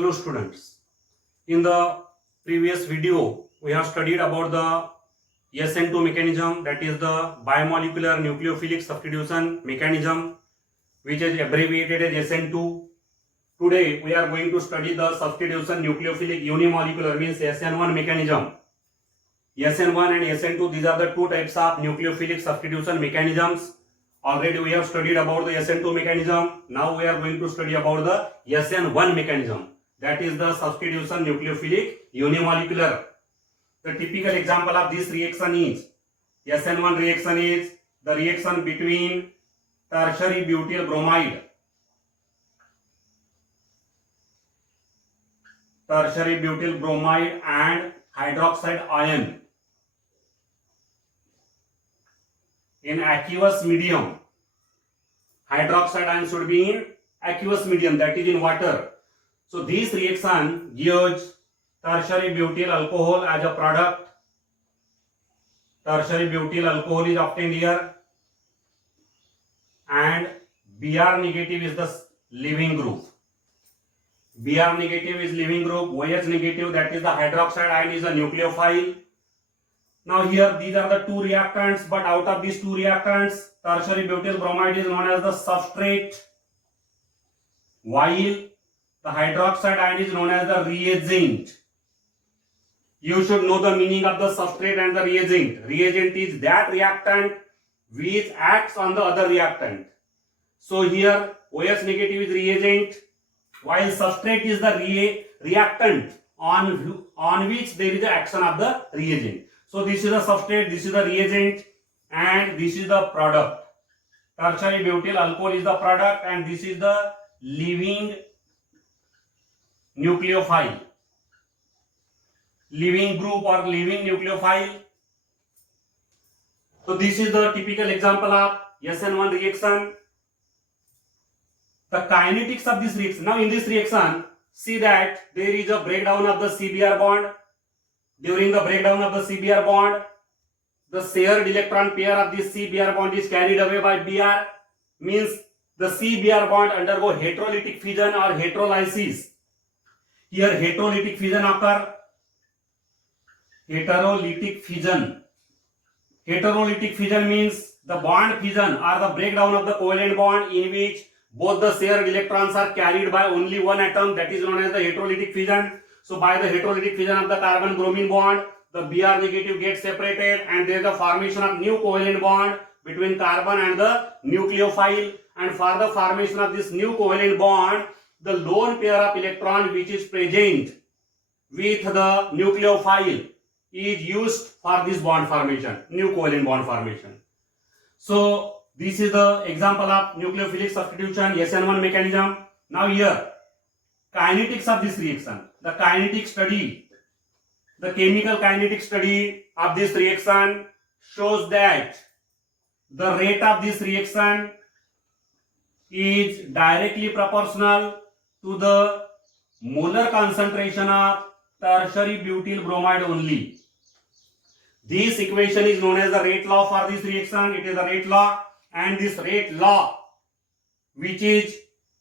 Hello students, in the previous video we have studied about the SN2 mechanism, that is the biomolecular nucleophilic substitution mechanism, which is abbreviated as SN2. Today we are going to study the substitution nucleophilic unimolecular, means SN1 mechanism. SN1 and SN2, these are the two types of nucleophilic substitution mechanisms. Already we have studied about the SN2 mechanism. Now we are going to study about the SN1 mechanism, that is the substitution nucleophilic unimolecular. The typical example of this reaction is SN1 reaction is the reaction between tertiary butyl bromide and hydroxide ion in aqueous medium. Hydroxide ion should be in aqueous medium, that is in water. So this reaction gives tertiary butyl alcohol as a product. Tertiary butyl alcohol is obtained here, and Br negative is the leaving group. Br negative is leaving group. OH negative, that is the hydroxide ion, is a nucleophile. Now here these are the two reactants, but out of these two reactants, tertiary butyl bromide is known as the substrate, while the hydroxide ion is known as the reagent. You should know the meaning of the substrate and the reagent. Reagent is that reactant which acts on the other reactant. So here OH negative is reagent, while substrate is the reactant on which there is the action of the reagent. So this is the substrate, this is the reagent, and this is the product. Tertiary butyl alcohol is the product, and this is the leaving nucleophile, leaving group or leaving nucleophile. So this is the typical example of SN1 reaction. The kinetics of this reaction. Now in this reaction, see that there is a breakdown of the CBr bond. During the breakdown of the CBr bond, the shared electron pair of this CBr bond is carried away by Br, means the CBr bond undergo heterolytic fission or heterolysis. Here heterolytic fission occur. Heterolytic fission. Heterolytic fission means the bond fission or the breakdown of the covalent bond in which both the shared electrons are carried by only one atom, that is known as the heterolytic fission. So by the heterolytic fission of the carbon bromine bond, the Br negative gets separated, and there is the formation of new covalent bond between carbon and the nucleophile. And for the formation of this new covalent bond, the lone pair of electron which is present with the nucleophile is used for this bond formation, new covalent bond formation. So this is the example of nucleophilic substitution, SN1 mechanism. Now here, kinetics of this reaction. The kinetic study, the chemical kinetic study of this reaction shows that the rate of this reaction is directly proportional to the molar concentration of tertiary butyl bromide only. This equation is known as the rate law for this reaction. It is the rate law, and this rate law, which is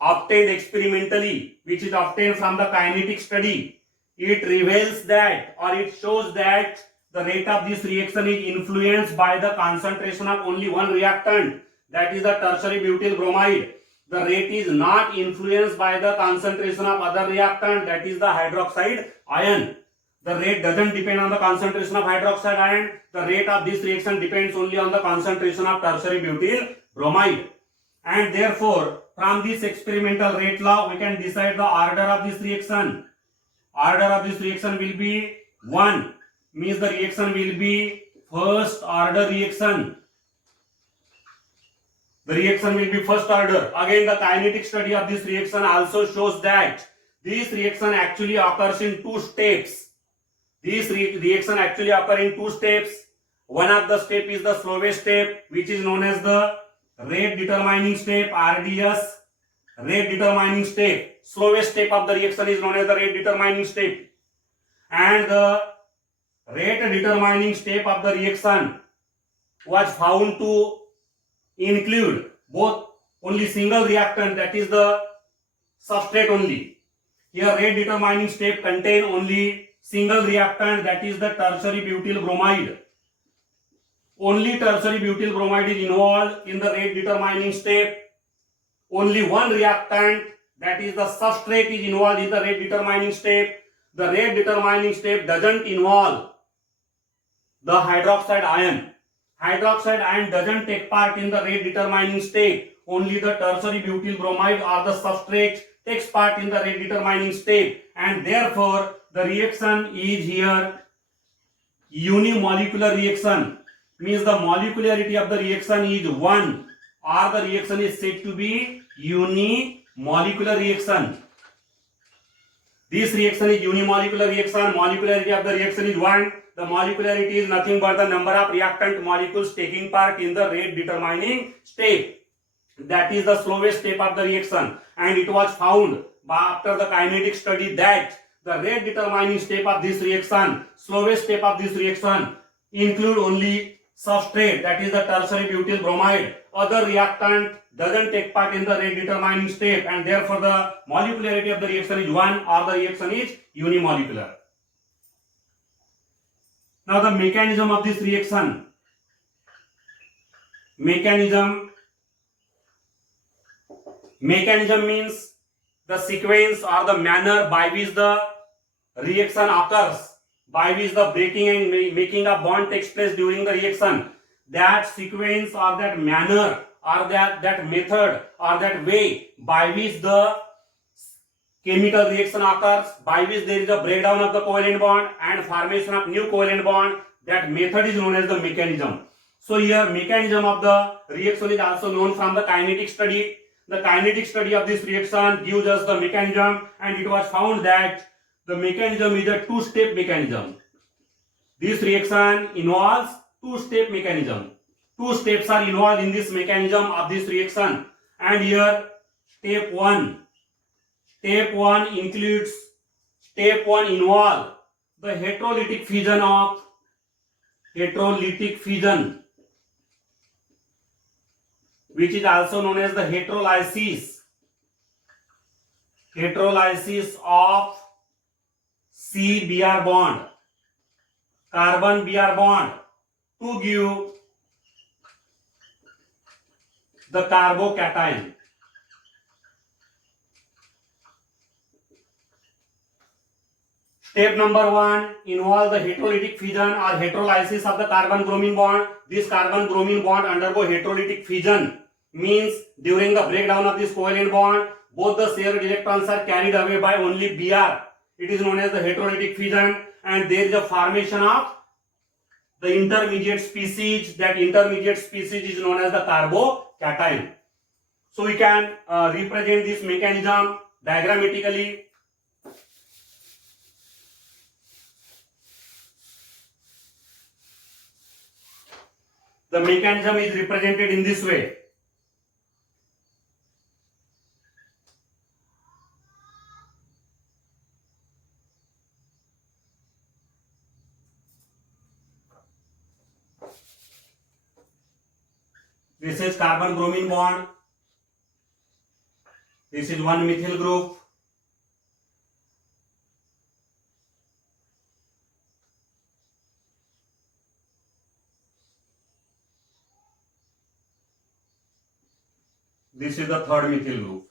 obtained experimentally, which is obtained from the kinetic study, it reveals that, or it shows that the rate of this reaction is influenced by the concentration of only one reactant, that is the tertiary butyl bromide. The rate is not influenced by the concentration of other reactant, that is the hydroxide ion. The rate doesn't depend on the concentration of hydroxide ion. The rate of this reaction depends only on the concentration of tertiary butyl bromide. And therefore, from this experimental rate law, we can decide the order of this reaction. Order of this reaction will be 1, means the reaction will be first order reaction. The reaction will be first order. Again, the kinetic study of this reaction also shows that this reaction actually occurs in two steps. This reaction actually occurs in two steps. One of the step is the slowest step, which is known as the rate determining step, RDS. Rate determining step. Slowest step of the reaction is known as the rate determining step. And the rate determining step of the reaction was found to include both only single reactant, that is the substrate only, Here rate determining step contain only single reactant, that is the tertiary butyl bromide. Only tertiary butyl bromide is involved in the rate determining step. Only one reactant, that is the substrate, is involved in the rate determining step. The rate determining step doesn't involve the hydroxide ion. Hydroxide ion doesn't take part in the rate determining step. Only the tertiary butyl bromide or the substrate takes part in the rate determining step, and therefore the reaction is here unimolecular reaction. Means the molecularity of the reaction is 1, or the reaction is said to be unimolecular reaction. This reaction is unimolecular reaction. Molecularity of the reaction is 1. The molecularity is nothing but the number of reactant molecules taking part in the rate determining step. That is the slowest step of the reaction, and it was found after the kinetic study that the rate determining step of this reaction, slowest step of this reaction, include only substrate, that is the tertiary butyl bromide. Other reactant doesn't take part in the rate determining step, and therefore the molecularity of the reaction is 1, or the reaction is unimolecular. Now the mechanism of this reaction. Mechanism means the sequence or the manner by which the reaction occurs, by which the breaking and making of bond takes place during the reaction. That sequence or that manner or that method or that way by which the chemical reaction occurs, by which there is a breakdown of the covalent bond and formation of new covalent bond, that method is known as the mechanism. So here mechanism of the reaction is also known from the kinetic study. The kinetic study of this reaction gives us the mechanism, and it was found that the mechanism is a two-step mechanism. This reaction involves two-step mechanism. Two steps are involved in this mechanism of this reaction, and here step 1 includes, step 1 involves the heterolytic fission, which is also known as the heterolysis of C-Br bond, carbon Br bond, to give the carbocation. Step number 1 involves the heterolytic fission or heterolysis of the carbon-bromine bond. This carbon-bromine bond undergo heterolytic fission, means during the breakdown of this covalent bond, both the shared electrons are carried away by only Br. It is known as the heterolytic fission, and there is a formation of the intermediate species. That intermediate species is known as the carbocation. So we can represent this mechanism diagrammatically. The mechanism is represented in this way. This is carbon-bromine bond. This is one methyl group. This is the third methyl group.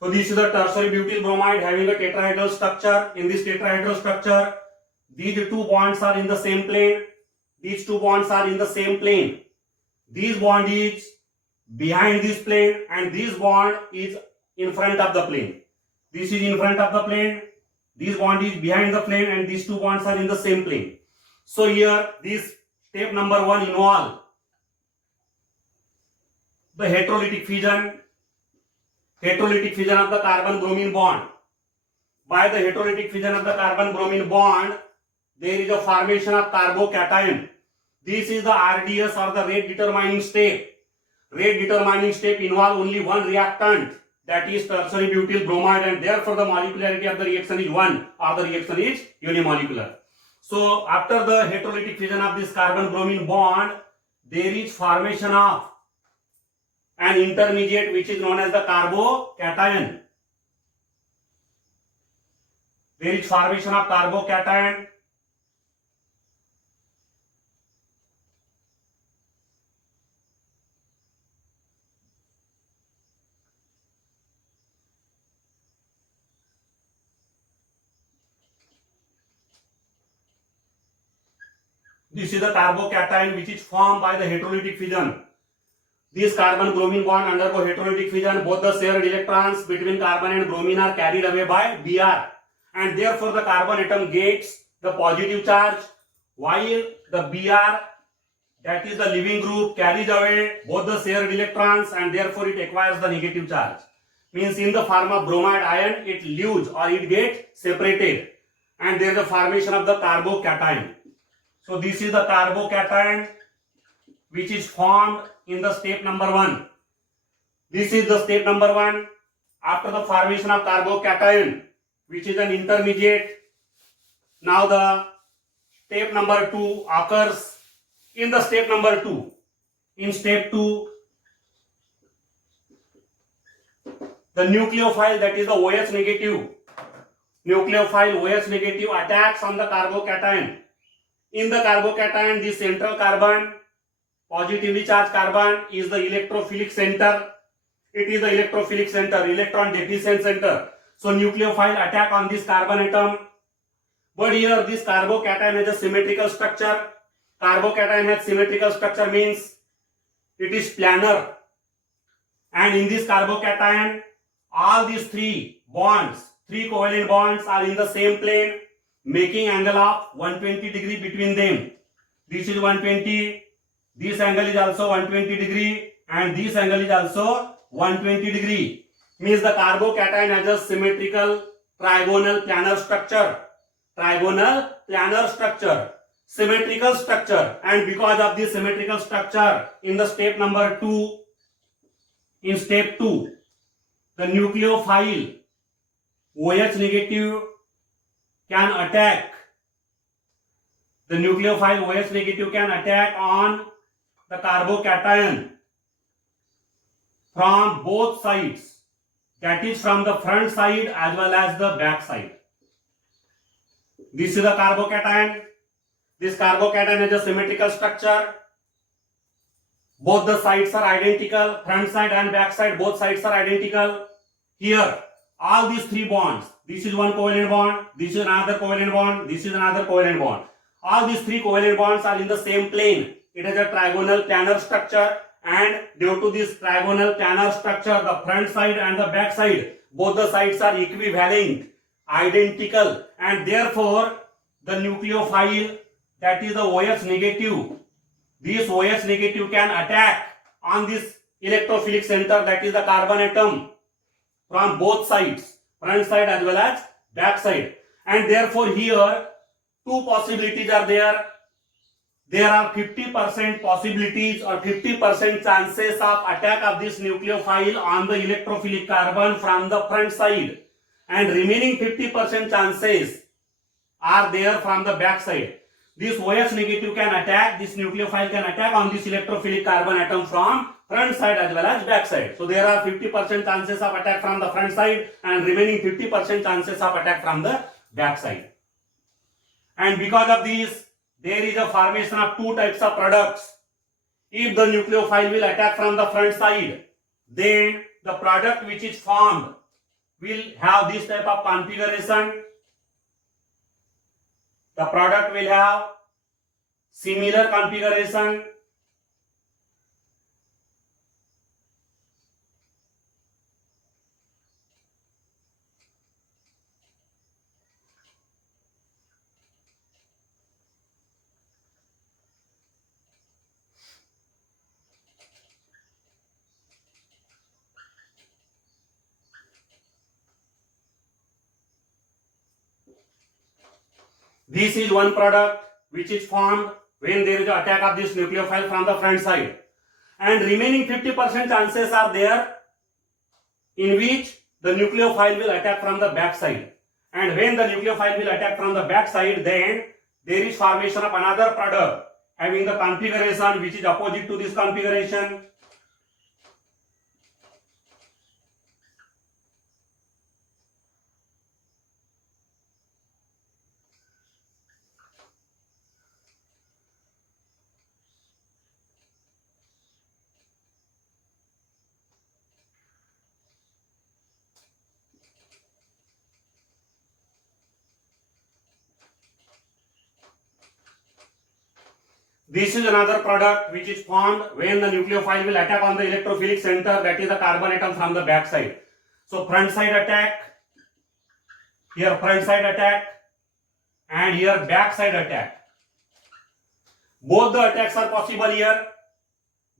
So this is the tertiary butyl bromide having a tetrahedral structure. In this tetrahedral structure, these two bonds are in the same plane. These two bonds are in the same plane. This bond is behind this plane, and this bond is in front of the plane. This is in front of the plane. This bond is behind the plane, and these two bonds are in the same plane. So here, this step number 1 involves the heterolytic fission of the carbon-bromine bond. By the heterolytic fission of the carbon-bromine bond, there is a formation of carbocation. This is the RDS or the rate determining step. Rate determining step involves only one reactant, that is tertiary butyl bromide, and therefore the molecularity of the reaction is 1, or the reaction is unimolecular. So after the heterolytic fission of this carbon-bromine bond, there is formation of an intermediate which is known as the carbocation. there is formation of carbocation. This is the carbocation which is formed by the heterolytic fission. This carbon-bromine bond undergo heterolytic fission. Both the shared electrons between carbon and bromine are carried away by Br, and therefore the carbon atom gets the positive charge, while the Br, that is the leaving group, carries away both the shared electrons, and therefore it acquires the negative charge. Means in the form of bromide ion, it leaves or it gets separated, and there is the formation of the carbocation. So this is the carbocation which is formed in the step number 1. This is the step number 1. After the formation of carbocation, which is an intermediate, now the step number 2 occurs. In the step number 2, in step 2, the nucleophile, that is the OH negative, nucleophile OH negative attacks on the carbocation. In the carbocation, the central carbon, positively charged carbon, is the electrophilic center. It is the electrophilic center, electron deficient center. So nucleophile attack on this carbon atom. But here this carbocation has a symmetrical structure. Carbocation has symmetrical structure means it is planar. And in this carbocation, all these three bonds, three covalent bonds are in the same plane, making angle of 120 degree between them. This is 120, this angle is also 120 degree, and this angle is also 120 degree. Means the carbocation has a symmetrical trigonal planar structure. Trigonal planar structure, symmetrical structure, and because of this symmetrical structure, in the step number 2, in step 2, the nucleophile OH negative can attack. The nucleophile OH negative can attack on the carbocation from both sides, that is from the front side as well as the back side. This is the carbocation. This carbocation has a symmetrical structure. Both the sides are identical, front side and back side, both sides are identical. Here, all these three bonds, this is one covalent bond, this is another covalent bond, this is another covalent bond. All these three covalent bonds are in the same plane. It has a trigonal planar structure, and due to this trigonal planar structure, the front side and the back side, both the sides are equivalent, identical, and therefore the nucleophile, that is the OH negative, this OH negative can attack on this electrophilic center, that is the carbon atom, from both sides, front side as well as back side. And therefore here two possibilities are there. There are 50% possibilities or 50% chances of attack of this nucleophile on the electrophilic carbon from the front side, and remaining 50% chances are there from the back side. This OH negative can attack, this nucleophile can attack on this electrophilic carbon atom from front side as well as back side. So there are 50% chances of attack from the front side and remaining 50% chances of attack from the back side. And because of this, there is a formation of two types of products. If the nucleophile will attack from the front side, then the product which is formed will have this type of configuration. The product will have similar configuration. This is one product which is formed when there is an attack of this nucleophile from the front side, and remaining 50% chances are there in which the nucleophile will attack from the back side. And when the nucleophile will attack from the back side, then there is formation of another product having the configuration which is opposite to this configuration. This is another product which is formed when the nucleophile will attack on the electrophilic center, that is the carbon atom from the back side. So front side attack, here front side attack, and here back side attack. Both the attacks are possible here.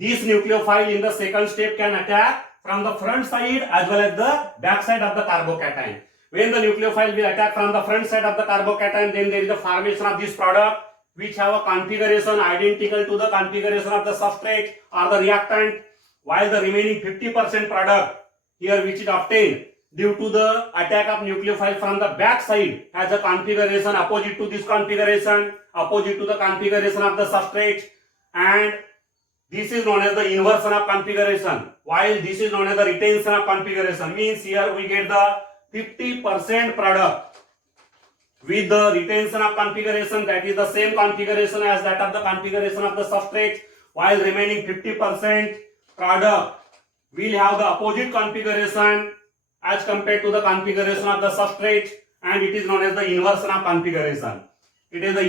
This nucleophile in the second step can attack from the front side as well as the back side of the carbocation. When the nucleophile will attack from the front side of the carbocation, then there is a formation of this product which have a configuration identical to the configuration of the substrate or the reactant, while the remaining 50% product here which is obtained due to the attack of nucleophile from the back side has a configuration opposite to this configuration, opposite to the configuration of the substrate, and this is known as the inversion of configuration, while this is known as the retention of configuration. Means here we get the 50% product with the retention of configuration, that is the same configuration as that of the configuration of the substrate, while remaining 50% product will have the opposite configuration as compared to the configuration of the substrate, and it is known as the inversion of configuration. It is the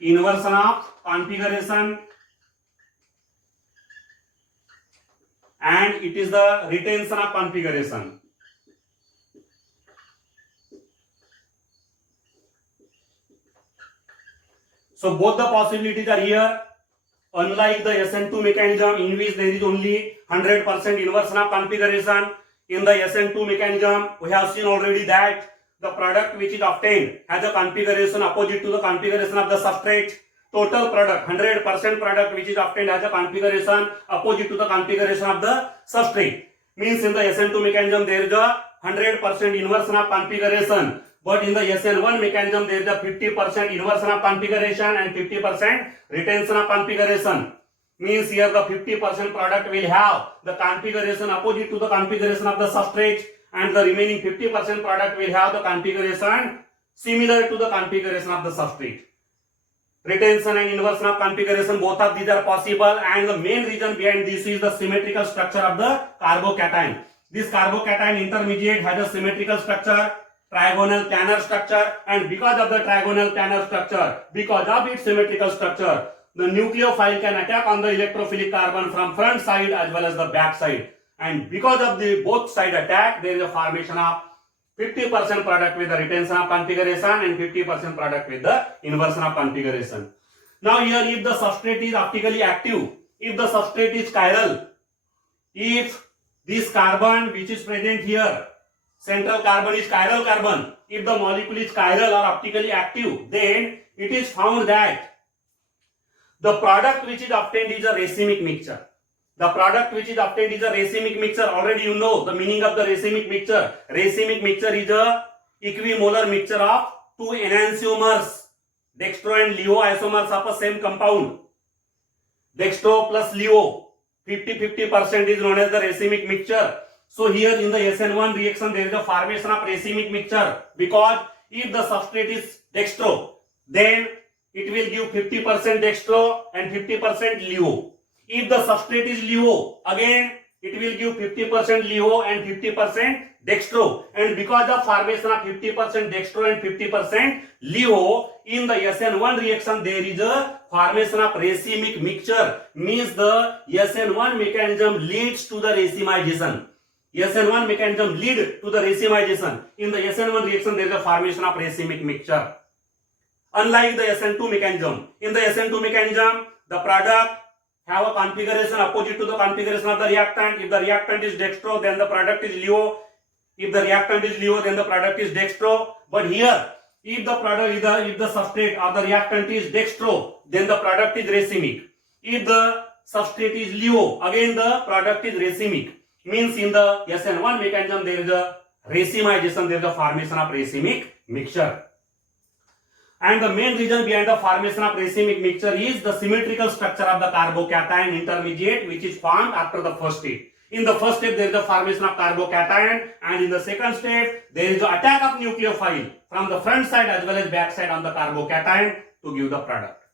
inversion of configuration, and it is the retention of configuration. So both the possibilities are here. Unlike the SN2 mechanism in which there is only 100% inversion of configuration, in the SN2 mechanism we have seen already that the product which is obtained has a configuration opposite to the configuration of the substrate. Total product, 100% product which is obtained has a configuration opposite to the configuration of the substrate. Means in the SN2 mechanism there is a 100% inversion of configuration, but in the SN1 mechanism there is a 50% inversion of configuration and 50% retention of configuration. Means here the 50% product will have the configuration opposite to the configuration of the substrate, and the remaining 50% product will have the configuration similar to the configuration of the substrate. Retention and inversion of configuration, both of these are possible, and the main reason behind this is the symmetrical structure of the carbocation. This carbocation intermediate has a symmetrical structure, trigonal planar structure, and because of the trigonal planar structure, because of its symmetrical structure, the nucleophile can attack on the electrophilic carbon from front side as well as the back side, and because of the both side attack there is a formation of 50% product with the retention of configuration and 50% product with the inversion of configuration. Now here, if the substrate is optically active, if the substrate is chiral, if this carbon which is present here, central carbon is chiral carbon, if the molecule is chiral or optically active, then it is found that the product which is obtained is a racemic mixture. The product which is obtained is a racemic mixture. Already you know the meaning of the racemic mixture. Racemic mixture is a equimolar mixture of two enantiomers, dextro and leo isomers of a same compound. Dextro plus leo, 50-50% is known as the racemic mixture. So here in the SN1 reaction there is a formation of racemic mixture, because if the substrate is dextro, then it will give 50% dextro and 50% leo. If the substrate is leo, again it will give 50% leo and 50% dextro, and because of formation of 50% dextro and 50% leo, in the SN1 reaction there is a formation of racemic mixture. Means the SN1 mechanism leads to the racemization. SN1 mechanism lead to the racemization. In the SN1 reaction there is a formation of racemic mixture. Unlike the SN2 mechanism, in the SN2 mechanism the product have a configuration opposite to the configuration of the reactant. If the reactant is dextro, then the product is leo. If the reactant is leo, then the product is dextro. But here, if the product if the substrate or the reactant is dextro, then the product is racemic. If the substrate is leo, again the product is racemic. Means in the SN1 mechanism there is a racemization, there is a formation of racemic mixture. And the main reason behind the formation of racemic mixture is the symmetrical structure of the carbocation intermediate which is formed after the first step. In the first step there is the formation of carbocation, and in the second step there is the attack of nucleophile from the front side as well as back side on the carbocation to give the product.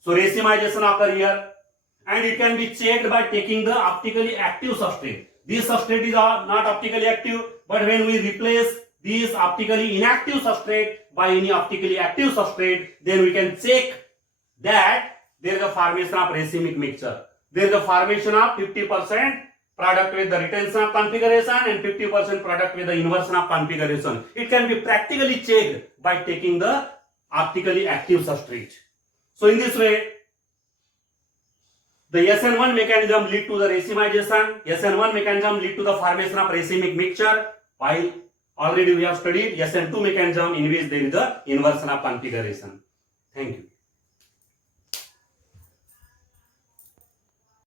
So racemization occurs here, and it can be checked by taking the optically active substrate. This substrate is not optically active, but when we replace this optically inactive substrate by any optically active substrate, then we can check that there is a formation of racemic mixture. There is a formation of 50% product with the retention of configuration and 50% product with the inversion of configuration. It can be practically checked by taking the optically active substrate. So in this way, the SN1 mechanism lead to the racemization, SN1 mechanism lead to the formation of racemic mixture, while already we have studied SN2 mechanism in which there is the inversion of configuration. Thank you.